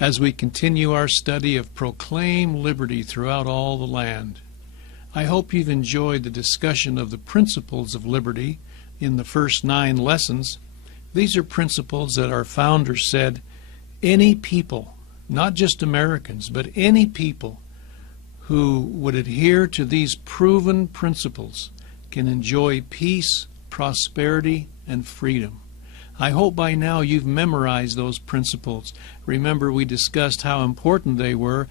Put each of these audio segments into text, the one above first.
as we continue our study of Proclaim Liberty throughout all the land. I hope you've enjoyed the discussion of the principles of liberty in the first 9 lessons. These are principles that our founder said any people, not just Americans, but any people who would adhere to these proven principles can enjoy peace, prosperity, and freedom. I hope by now you've memorized those principles. Remember, we discussed how important they were,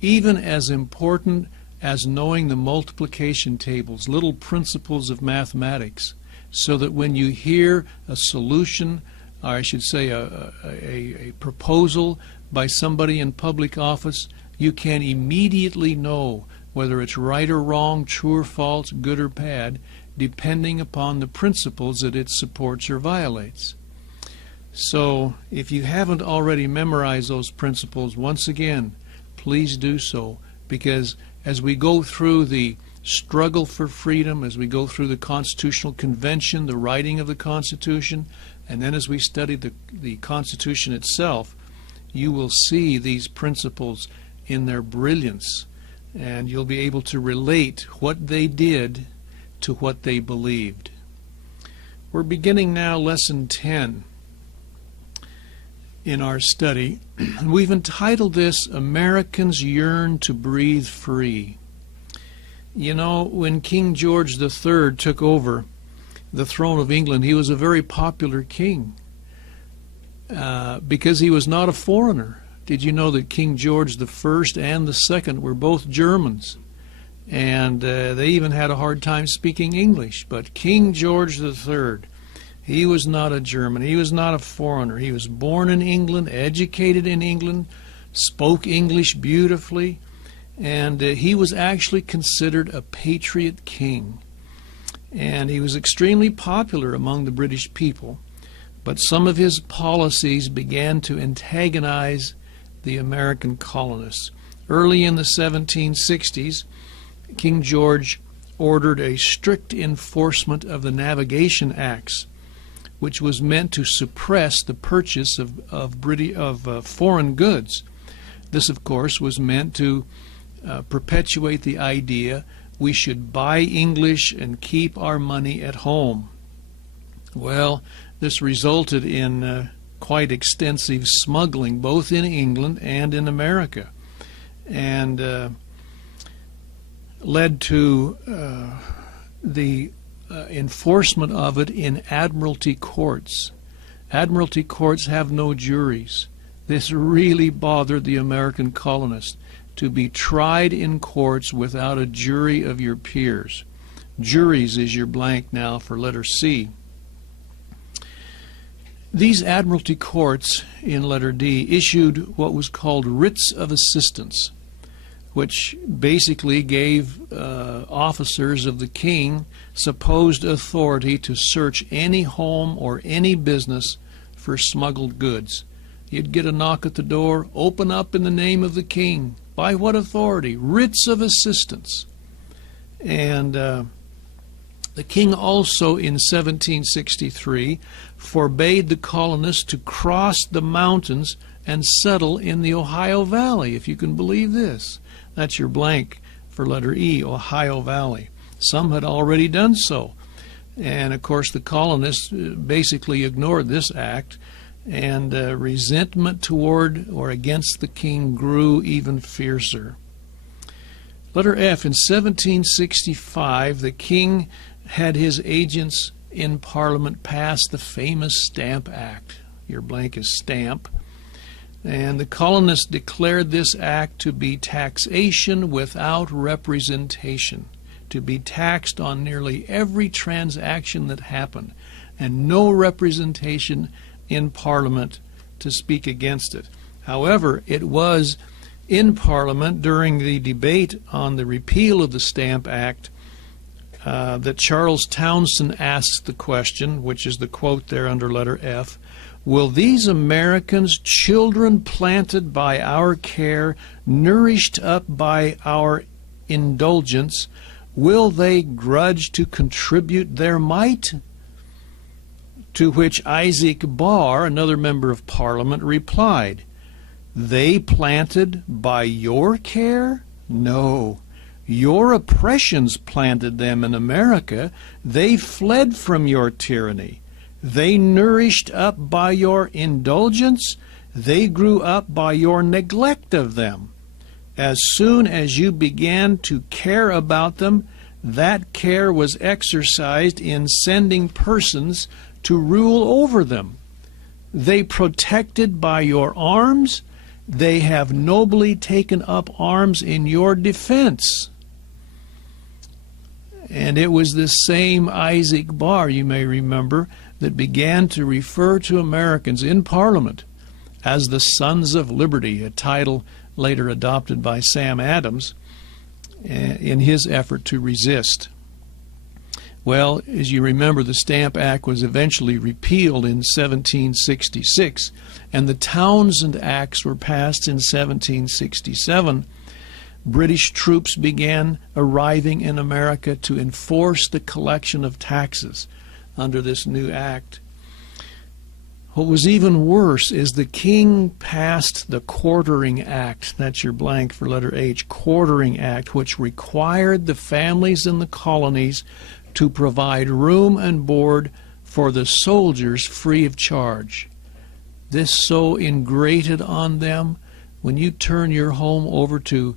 even as important as knowing the multiplication tables, little principles of mathematics, so that when you hear a solution, or I should say a proposal by somebody in public office, you can immediately know whether it's right or wrong, true or false, good or bad, depending upon the principles that it supports or violates. So if you haven't already memorized those principles, once again, please do so, because as we go through the struggle for freedom, as we go through the Constitutional Convention, the writing of the Constitution, and then as we study the Constitution itself, you will see these principles in their brilliance, and you'll be able to relate what they did to what they believed. We're beginning now Lesson 10 in our study. We've entitled this, Americans Yearn to Breathe Free. You know, when King George III took over the throne of England, he was a very popular king because he was not a foreigner. Did you know that King George I and II were both Germans? And they even had a hard time speaking English. But King George III, he was not a German. He was not a foreigner. He was born in England, educated in England, spoke English beautifully, and he was actually considered a patriot king. And he was extremely popular among the British people. But some of his policies began to antagonize the American colonists. Early in the 1760s, King George ordered a strict enforcement of the Navigation Acts, which was meant to suppress the purchase of foreign goods. This, of course, was meant to perpetuate the idea we should buy English and keep our money at home. Well, this resulted in quite extensive smuggling, both in England and in America, and led to the enforcement of it in admiralty courts. Admiralty courts have no juries. This really bothered the American colonists, to be tried in courts without a jury of your peers. Juries is your blank now for letter C. These admiralty courts in letter D issued what was called writs of assistance, which basically gave officers of the king supposed authority to search any home or any business for smuggled goods. You'd get a knock at the door, open up in the name of the king. By what authority? Writs of assistance. And the king also in 1763 forbade the colonists to cross the mountains and settle in the Ohio Valley, if you can believe this. That's your blank for letter E, Ohio Valley. Some had already done so. And of course the colonists basically ignored this act, and resentment toward or against the king grew even fiercer. Letter F, in 1765, the king had his agents in Parliament pass the famous Stamp Act. Your blank is stamp. And the colonists declared this act to be taxation without representation, to be taxed on nearly every transaction that happened, and no representation in Parliament to speak against it. However, it was in Parliament during the debate on the repeal of the Stamp Act that Charles Townshend asked the question, which is the quote there under letter F, "Will these Americans, children planted by our care, nourished up by our indulgence, will they grudge to contribute their mite?" To which Isaac Barr, another member of Parliament, replied, They planted by your care? No. Your oppressions planted them in America. They fled from your tyranny. They nourished up by your indulgence. They grew up by your neglect of them. As soon as you began to care about them, that care was exercised in sending persons to rule over them. They protected by your arms. They have nobly taken up arms in your defense. And it was this same Isaac Barr, you may remember, that began to refer to Americans in Parliament as the Sons of Liberty, a title later adopted by Sam Adams in his effort to resist. Well, as you remember, the Stamp Act was eventually repealed in 1766, and the Townshend Acts were passed in 1767. British troops began arriving in America to enforce the collection of taxes under this new act. What was even worse is the king passed the Quartering Act. That's your blank for letter H, Quartering Act, which required the families in the colonies to provide room and board for the soldiers free of charge. This so ingrated on them. When you turn your home over to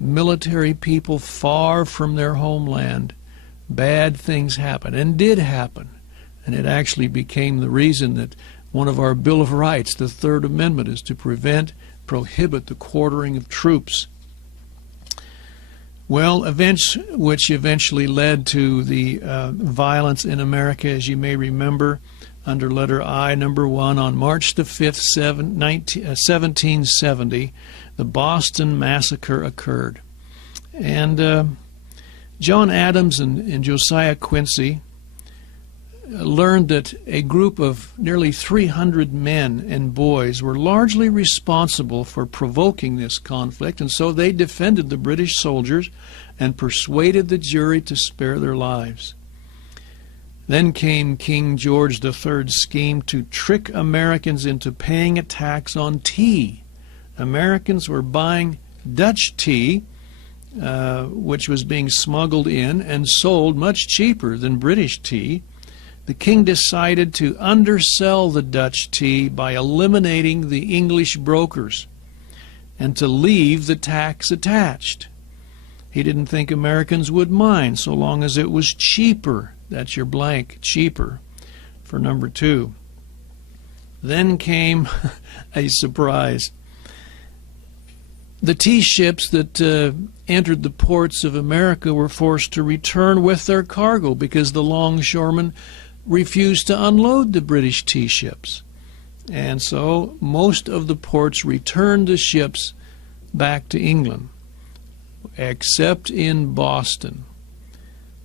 military people far from their homeland, bad things happen, and did happen. And it actually became the reason that one of our Bill of Rights, the Third Amendment, is to prohibit the quartering of troops. Well, events which eventually led to the violence in America, as you may remember, under letter I, number 1, on March the 5th, 1770, the Boston Massacre occurred. And John Adams and Josiah Quincy learned that a group of nearly 300 men and boys were largely responsible for provoking this conflict, and so they defended the British soldiers and persuaded the jury to spare their lives. Then came King George III's scheme to trick Americans into paying a tax on tea. Americans were buying Dutch tea, which was being smuggled in and sold much cheaper than British tea. The king decided to undersell the Dutch tea by eliminating the English brokers and to leave the tax attached. He didn't think Americans would mind so long as it was cheaper. That's your blank, cheaper, for number 2. Then came a surprise. The tea ships that entered the ports of America were forced to return with their cargo because the longshoremen refused to unload the British tea ships. And so most of the ports returned the ships back to England, except in Boston.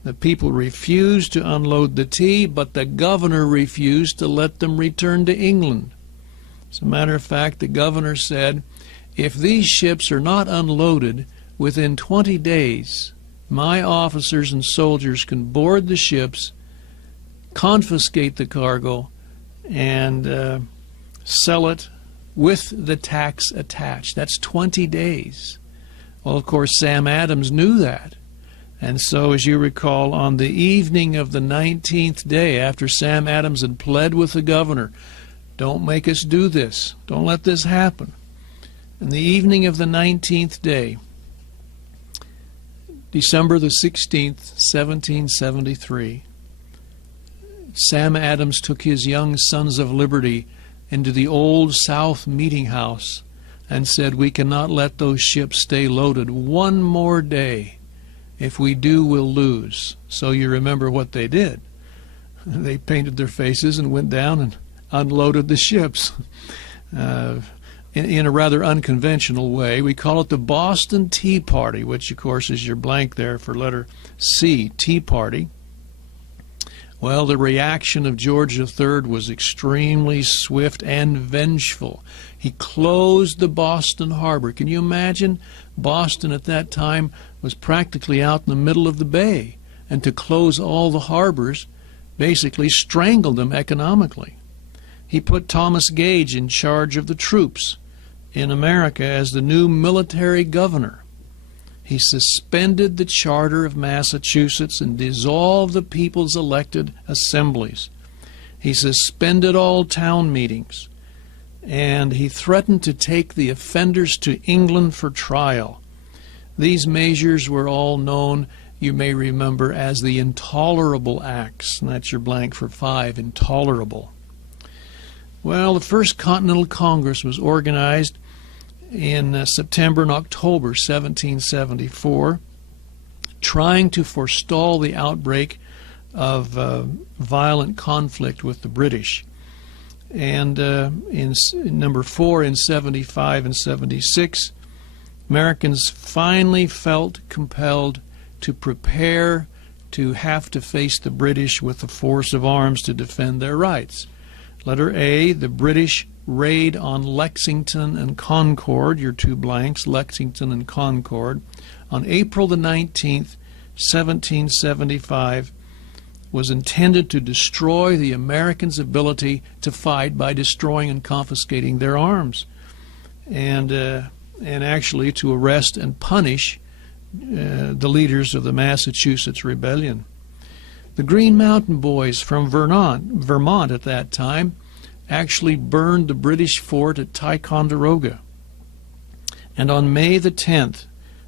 The people refused to unload the tea, but the governor refused to let them return to England. As a matter of fact, the governor said, if these ships are not unloaded within 20 days, my officers and soldiers can board the ships, confiscate the cargo, and sell it with the tax attached. That's 20 days. Well, of course, Sam Adams knew that. And so, as you recall, on the evening of the 19th day, after Sam Adams had pled with the governor, don't make us do this, don't let this happen. On the evening of the 19th day, December the 16th, 1773, Sam Adams took his young Sons of Liberty into the Old South Meeting House and said, we cannot let those ships stay loaded one more day. If we do, we'll lose. So you remember what they did. They painted their faces and went down and unloaded the ships in a rather unconventional way. We call it the Boston Tea Party, which, of course, is your blank there for letter C, Tea Party. Well, the reaction of George III was extremely swift and vengeful. He closed the Boston harbor. Can you imagine? Boston at that time was practically out in the middle of the bay, and to close all the harbors basically strangled them economically. He put Thomas Gage in charge of the troops, in America as the new military governor. He suspended the charter of Massachusetts and dissolved the people's elected assemblies. He suspended all town meetings, and he threatened to take the offenders to England for trial. These measures were all known, you may remember, as the Intolerable Acts, and that's your blank for 5, intolerable. Well, the First Continental Congress was organized in September and October 1774, trying to forestall the outbreak of violent conflict with the British. And in number 4, in 75 and 76, Americans finally felt compelled to prepare to have to face the British with a force of arms to defend their rights. Letter A, the British raid on Lexington and Concord, your 2 blanks, Lexington and Concord, on April the 19th, 1775, was intended to destroy the Americans' ability to fight by destroying and confiscating their arms, and actually to arrest and punish the leaders of the Massachusetts Rebellion. The Green Mountain Boys from Vermont at that time actually burned the British fort at Ticonderoga. And on May the 10th,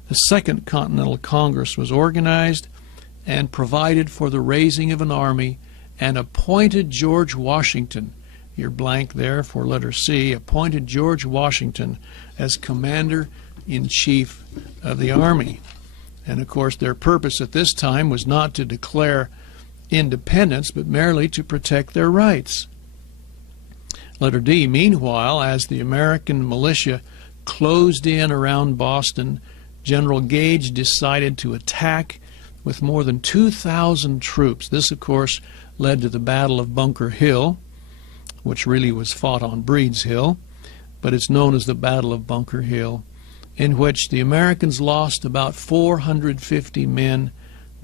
the Second Continental Congress was organized and provided for the raising of an army and appointed George Washington, your blank there for letter C, appointed George Washington as Commander-in-Chief of the Army. And of course their purpose at this time was not to declare independence, but merely to protect their rights. Letter D, meanwhile, as the American militia closed in around Boston, General Gage decided to attack with more than 2,000 troops. This, of course, led to the Battle of Bunker Hill, which really was fought on Breed's Hill, but it's known as the Battle of Bunker Hill, in which the Americans lost about 450 men,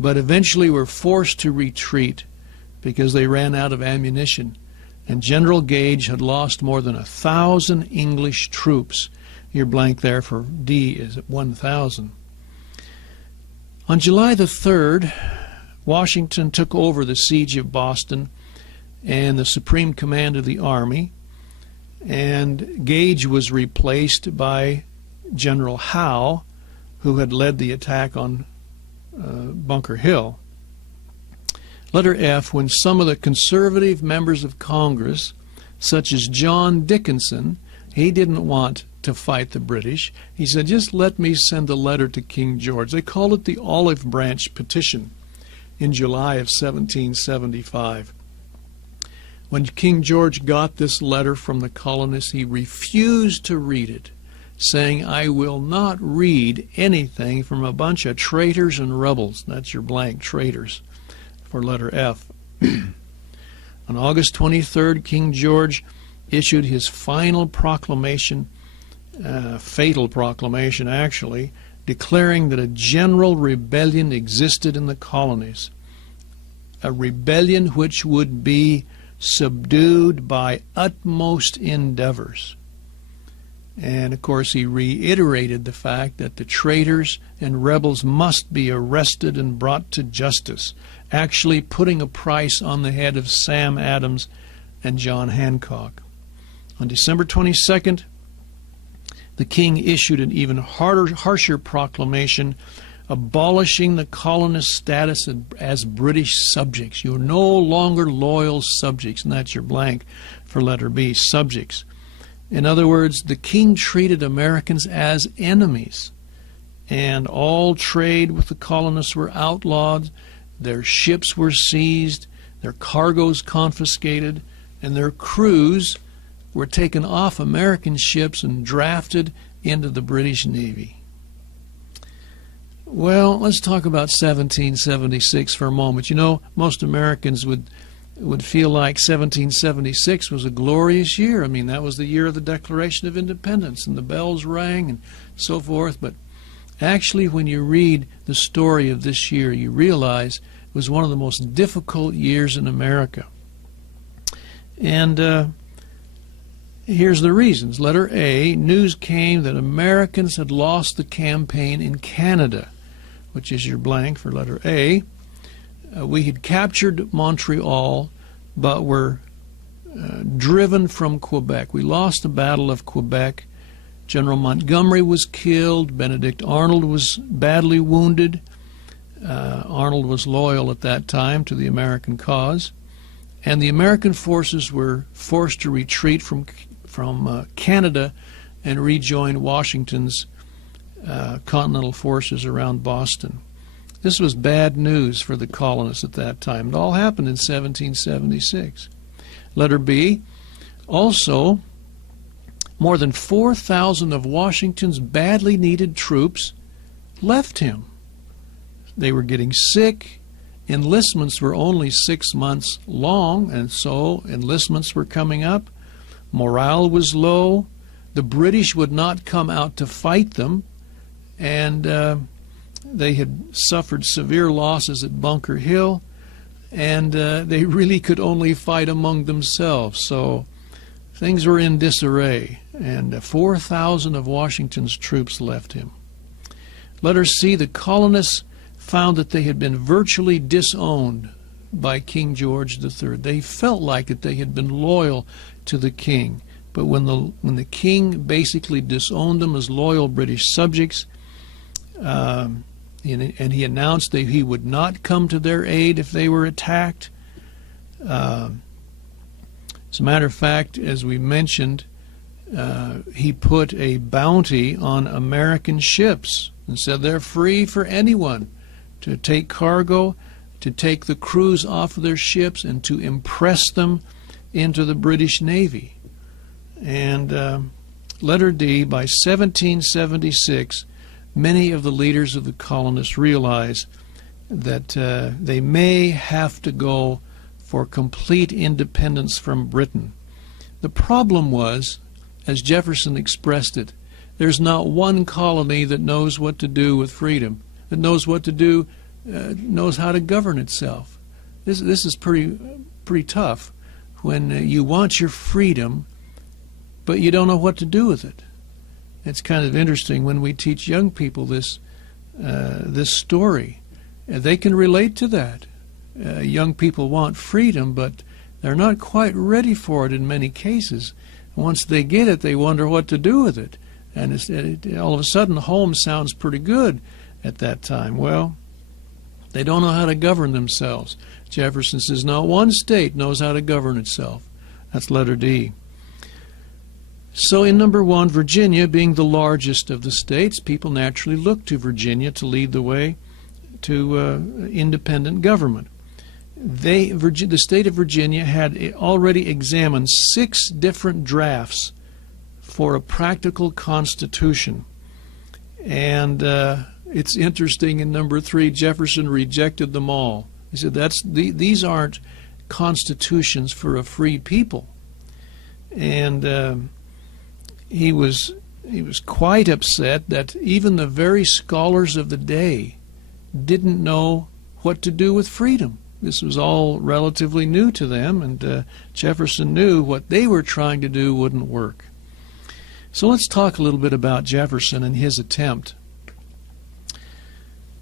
but eventually were forced to retreat because they ran out of ammunition. And General Gage had lost more than 1,000 English troops. Your blank there for D is at 1,000. On July the 3rd, Washington took over the siege of Boston and the supreme command of the Army, and Gage was replaced by General Howe, who had led the attack on Bunker Hill. Letter F, when some of the conservative members of Congress, such as John Dickinson, he didn't want to fight the British. He said, just let me send a letter to King George. They called it the Olive Branch Petition in July of 1775. When King George got this letter from the colonists, he refused to read it, saying, I will not read anything from a bunch of traitors and rebels. That's your blank, traitors, for letter F. On August 23rd, King George issued his final proclamation, fatal proclamation actually, declaring that a general rebellion existed in the colonies, a rebellion which would be subdued by utmost endeavors. And of course he reiterated the fact that the traitors and rebels must be arrested and brought to justice, actually putting a price on the head of Sam Adams and John Hancock. On December 22nd, the king issued an even harsher proclamation abolishing the colonist status as British subjects. You're no longer loyal subjects, and that's your blank for letter B, subjects. In other words, the king treated Americans as enemies, and all trade with the colonists were outlawed, their ships were seized, their cargoes confiscated, and their crews were taken off American ships and drafted into the British Navy. Well, let's talk about 1776 for a moment. You know, most Americans would feel like 1776 was a glorious year. I mean, that was the year of the Declaration of Independence, and the bells rang and so forth. But actually, when you read the story of this year, you realize it was one of the most difficult years in America. And Here's the reasons. Letter A, news came that Americans had lost the campaign in Canada, which is your blank for letter A. We had captured Montreal, but were driven from Quebec. We lost the Battle of Quebec. General Montgomery was killed. Benedict Arnold was badly wounded. Arnold was loyal at that time to the American cause. And the American forces were forced to retreat from Canada and rejoin Washington's continental forces around Boston. This was bad news for the colonists at that time. It all happened in 1776. Letter B, also, more than 4,000 of Washington's badly needed troops left him. They were getting sick. Enlistments were only 6 months long, and so enlistments were coming up. Morale was low. The British would not come out to fight them, and they had suffered severe losses at Bunker Hill, and they really could only fight among themselves. So things were in disarray, and 4,000 of Washington's troops left him. Letter C, the colonists found that they had been virtually disowned by King George III. They felt like that they had been loyal to the king, but when the king basically disowned them as loyal British subjects, and he announced that he would not come to their aid if they were attacked. As a matter of fact, as we mentioned, he put a bounty on American ships and said they're free for anyone to take cargo, to take the crews off of their ships, and to impress them into the British Navy. And letter D, by 1776, many of the leaders of the colonists realized that they may have to go for complete independence from Britain. The problem was, as Jefferson expressed it, there's not one colony that knows what to do with freedom, that knows what to do, knows how to govern itself. This is pretty tough when you want your freedom, but you don't know what to do with it. It's kind of interesting when we teach young people this story. They can relate to that. Young people want freedom, but they're not quite ready for it in many cases. Once they get it, they wonder what to do with it. And all of a sudden, home sounds pretty good at that time. Well, they don't know how to govern themselves. Jefferson says not one state knows how to govern itself. That's letter D. So in number 1, Virginia being the largest of the states, people naturally looked to Virginia to lead the way to independent government. The state of Virginia had already examined 6 different drafts for a practical constitution. And it's interesting, in number 3, Jefferson rejected them all. He said these aren't constitutions for a free people. And he was quite upset that even the very scholars of the day didn't know what to do with freedom. This was all relatively new to them, and Jefferson knew what they were trying to do wouldn't work. So let's talk a little bit about Jefferson and his attempt.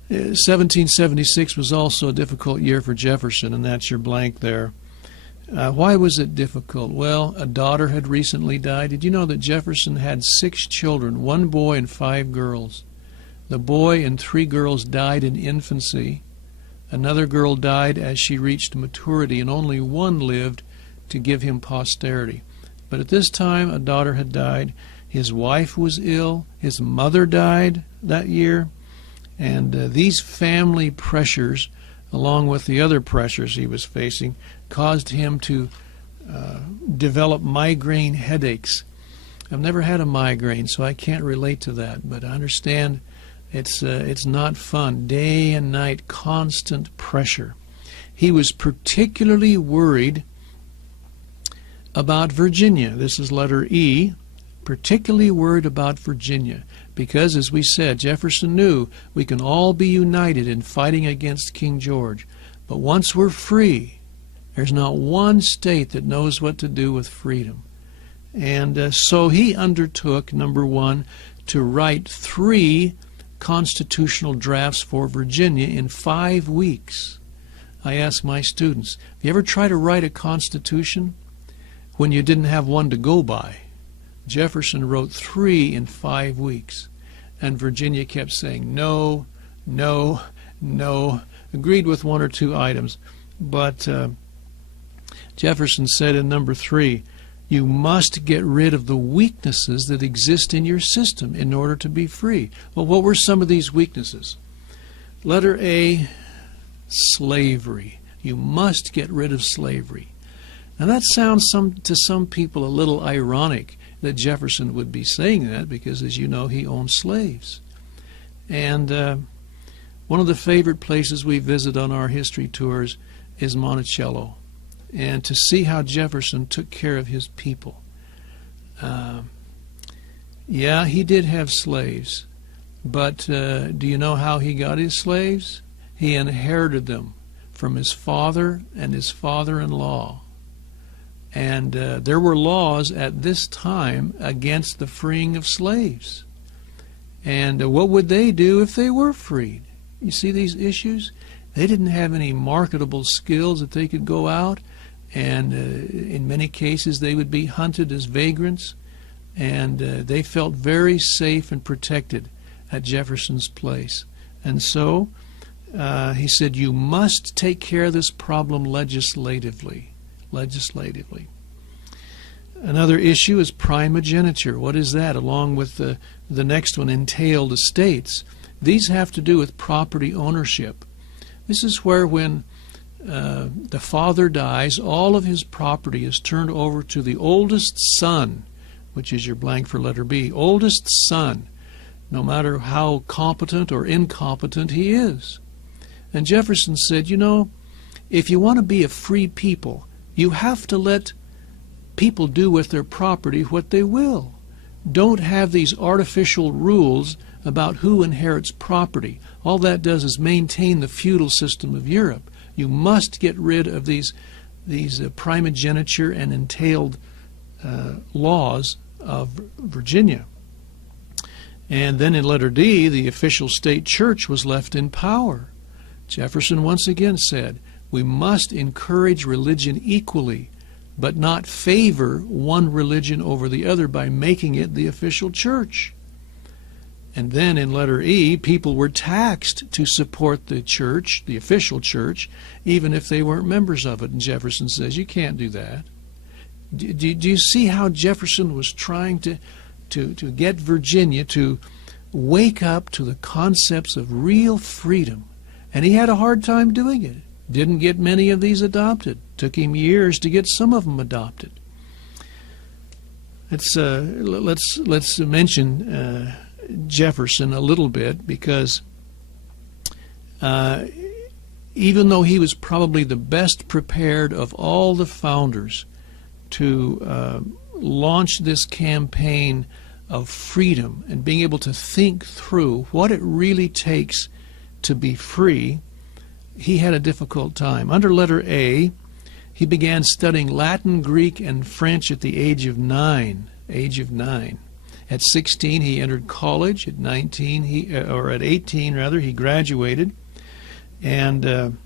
1776 was also a difficult year for Jefferson, and that's your blank there. Why was it difficult? Well, a daughter had recently died. Did you know that Jefferson had 6 children, 1 boy and 5 girls? The boy and 3 girls died in infancy. Another girl died as she reached maturity, and only 1 lived to give him posterity. But at this time, a daughter had died. His wife was ill. His mother died that year. And these family pressures, along with the other pressures he was facing, caused him to develop migraine headaches. I've never had a migraine, so I can't relate to that, but I understand it's not fun. Day and night, constant pressure. He was particularly worried about Virginia. This is letter E. Particularly worried about Virginia because, as we said, Jefferson knew we can all be united in fighting against King George. But once we're free, there's not one state that knows what to do with freedom. And so he undertook, number one, to write 3 constitutional drafts for Virginia in 5 weeks. I ask my students, have you ever tried to write a constitution when you didn't have one to go by? Jefferson wrote 3 in 5 weeks. And Virginia kept saying no, no, no, agreed with 1 or 2 items. But Jefferson said in number 3, you must get rid of the weaknesses that exist in your system in order to be free. Well, what were some of these weaknesses? Letter A, slavery. You must get rid of slavery. Now that sounds to some people a little ironic that Jefferson would be saying that, because, as you know, he owned slaves. And one of the favorite places we visit on our history tours is Monticello, and to see how Jefferson took care of his people. Yeah, he did have slaves, but do you know how he got his slaves? He inherited them from his father and his father-in-law. And there were laws at this time against the freeing of slaves. And what would they do if they were freed? You see these issues? They didn't have any marketable skills that they could go out, and in many cases they would be hunted as vagrants, and they felt very safe and protected at Jefferson's place. And so he said, you must take care of this problem legislatively. Another issue is primogeniture. What is that? Along with the next one, entailed estates. These have to do with property ownership. This is where when the father dies, all of his property is turned over to the oldest son, which is your blank for letter B. Oldest son, no matter how competent or incompetent he is. And Jefferson said, you know, if you want to be a free people, you have to let people do with their property what they will. Don't have these artificial rules about who inherits property. All that does is maintain the feudal system of Europe. You must get rid of these primogeniture and entailed laws of Virginia. And then in letter D, the official state church was left in power. Jefferson once again said, we must encourage religion equally, but not favor one religion over the other by making it the official church. And then in letter E, people were taxed to support the church, the official church, even if they weren't members of it. And Jefferson says, you can't do that. Do you see how Jefferson was trying to get Virginia to wake up to the concepts of real freedom? And he had a hard time doing it. Didn't get many of these adopted. Took him years to get some of them adopted. Let's mention Jefferson a little bit, because even though he was probably the best prepared of all the founders to launch this campaign of freedom and being able to think through what it really takes to be free, he had a difficult time. Under letter A, he began studying Latin, Greek, and French at the age of 9. At 16, he entered college. At 18, he graduated. And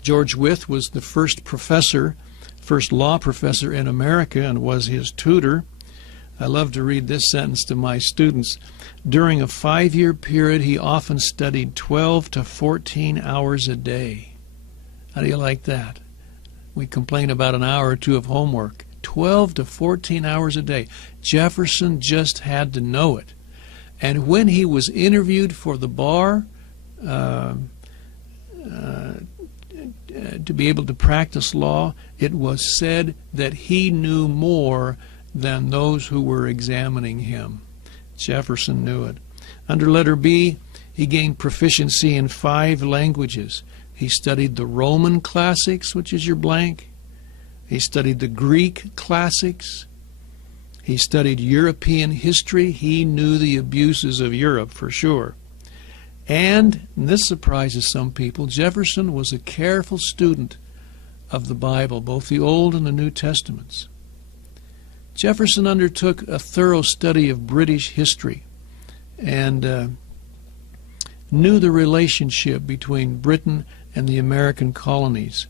George Wythe was the first law professor in America, and was his tutor. I love to read this sentence to my students. During a 5-year period, he often studied 12 to 14 hours a day. How do you like that? We complain about an hour or two of homework. 12 to 14 hours a day. Jefferson just had to know it. And when he was interviewed for the bar, to be able to practice law, it was said that he knew more than those who were examining him. Jefferson knew it. Under letter B, he gained proficiency in 5 languages. He studied the Roman classics, which is your blank. He studied the Greek classics. He studied European history. He knew the abuses of Europe for sure. And this surprises some people, Jefferson was a careful student of the Bible, both the Old and the New Testaments. Jefferson undertook a thorough study of British history and knew the relationship between Britain and the American colonies.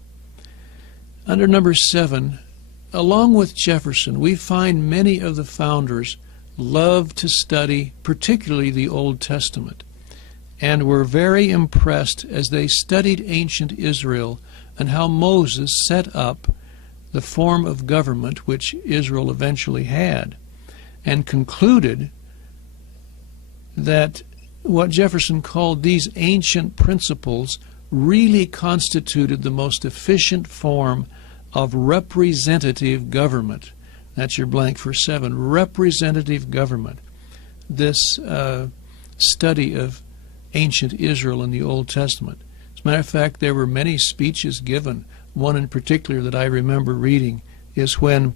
Under number 7, along with Jefferson, we find many of the founders loved to study, particularly the Old Testament, and were very impressed as they studied ancient Israel and how Moses set up the form of government which Israel eventually had, and concluded that what Jefferson called these ancient principles really constituted the most efficient form of representative government. That's your blank for 7, representative government. This study of ancient Israel in the Old Testament. As a matter of fact, there were many speeches given. One in particular that I remember reading is when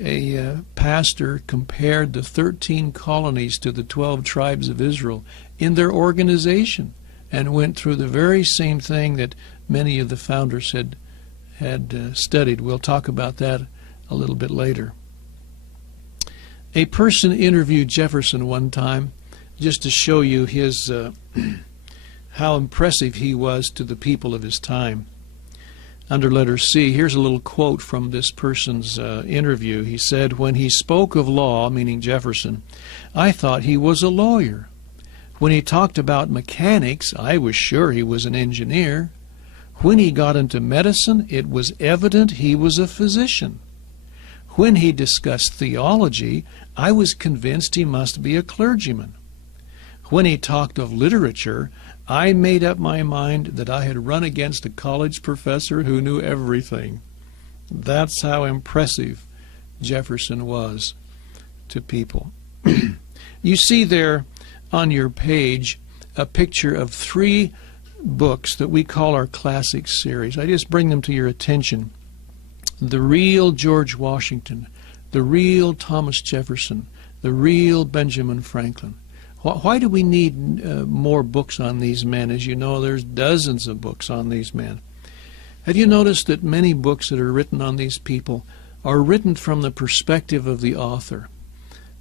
a pastor compared the 13 colonies to the 12 tribes of Israel in their organization, and went through the very same thing that many of the founders had studied. We'll talk about that a little bit later. A person interviewed Jefferson one time just to show you his how impressive he was to the people of his time. Under letter C, here's a little quote from this person's interview. He said, "When he spoke of law," meaning Jefferson, "I thought he was a lawyer. When he talked about mechanics, I was sure he was an engineer. When he got into medicine, it was evident he was a physician. When he discussed theology, I was convinced he must be a clergyman. When he talked of literature, I made up my mind that I had run against a college professor who knew everything." That's how impressive Jefferson was to people. You see there on your page a picture of 3 books that we call our classic series. I just bring them to your attention. The real George Washington, the real Thomas Jefferson, the real Benjamin Franklin. Why do we need more books on these men? As you know, there's dozens of books on these men. Have you noticed that many books that are written on these people are written from the perspective of the author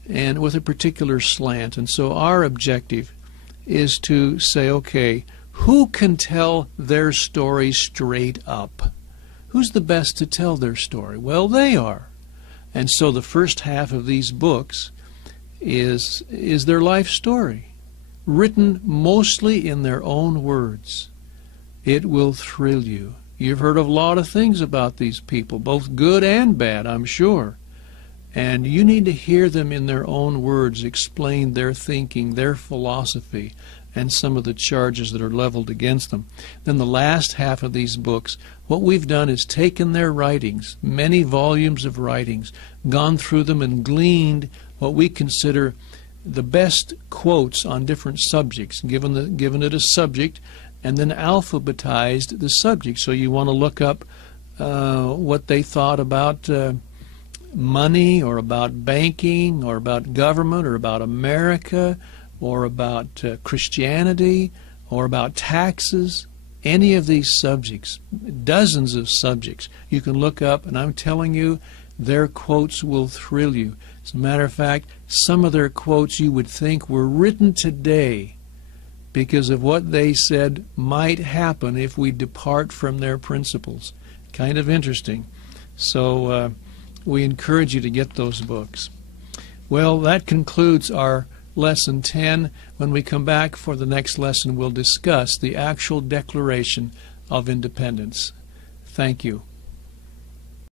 and with a particular slant? And so our objective is to say, okay, who can tell their story straight up? Who's the best to tell their story? Well, they are. And so the first half of these books is their life story, written mostly in their own words. It will thrill you. You've heard of a lot of things about these people, both good and bad, I'm sure. And you need to hear them in their own words explain their thinking, their philosophy, and some of the charges that are leveled against them. Then the last half of these books, what we've done is taken their writings, many volumes of writings, gone through them and gleaned what we consider the best quotes on different subjects, given it a subject, and then alphabetized the subject. So you want to look up what they thought about money, or about banking, or about government, or about America, or about Christianity, or about taxes, any of these subjects, dozens of subjects you can look up, and I'm telling you, their quotes will thrill you. As a matter of fact, some of their quotes you would think were written today because of what they said might happen if we depart from their principles. Kind of interesting. So we encourage you to get those books. Well, that concludes our Lesson 10. When we come back for the next lesson, we'll discuss the actual Declaration of Independence. Thank you.